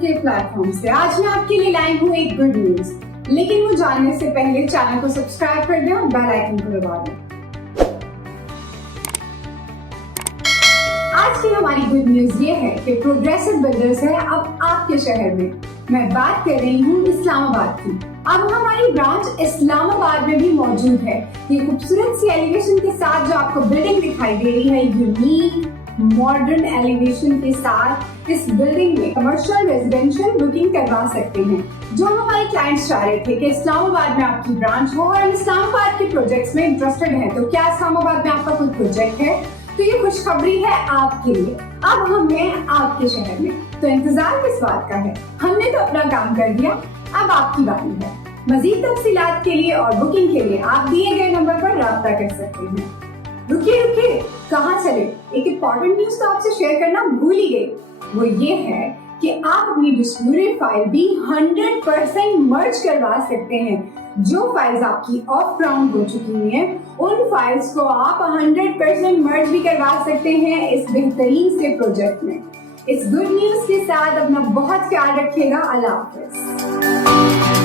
के प्लेटफॉर्म से आज मैं आपके लिए लाई हूँ एक गुड न्यूज, लेकिन वो जानने से पहले चैनल को सब्सक्राइब कर दें और बेल आइकन को दबा दें। आज की हमारी गुड न्यूज ये है कि प्रोग्रेसिव बिल्डर्स है अब आपके शहर में। मैं बात कर रही हूँ इस्लामाबाद की। अब हमारी ब्रांच इस्लामाबाद में भी मौजूद है। ये खूबसूरत सी एलिवेशन के साथ जो आपको बिल्डिंग दिखाई दे रही है, यूनिक मॉडर्न एलिवेशन के साथ इस बिल्डिंग में कमर्शियल रेजिडेंशियल बुकिंग करवा सकते हैं। जो हमारे क्लाइंट्स चाह रहे थे कि इस्लामाबाद में आपकी ब्रांच हो और इस्लामाबाद के प्रोजेक्ट्स में इंटरेस्टेड हैं, तो क्या इस्लामाबाद में आपका कोई प्रोजेक्ट है तो ये खुशखबरी है आपके लिए। अब हम हैं आपके शहर में, तो इंतजार किस बात का है? हमने तो अपना काम कर दिया, अब आपकी बारी है। मजीद तफसीलात के लिए और बुकिंग के लिए आप दिए गए नंबर पर राब्ता कर सकते हैं। रुकिए, कहाँ चले? एक इम्पोर्टेंट न्यूज तो आपसे शेयर करना भूल ही गई। वो ये है कि आप अपनी डिस्ट्रीब्यूटेड फाइल भी 100% मर्ज करवा सकते हैं। जो फाइल्स आपकी ऑफ ग्राउंड हो चुकी हुई हैं, उन फाइल्स को आप 100% मर्ज भी करवा सकते हैं इस बेहतरीन से प्रोजेक्ट में। इस गुड न्यूज के साथ अपना बहुत ख्याल रखिएगा। अल्लाह हाफिज।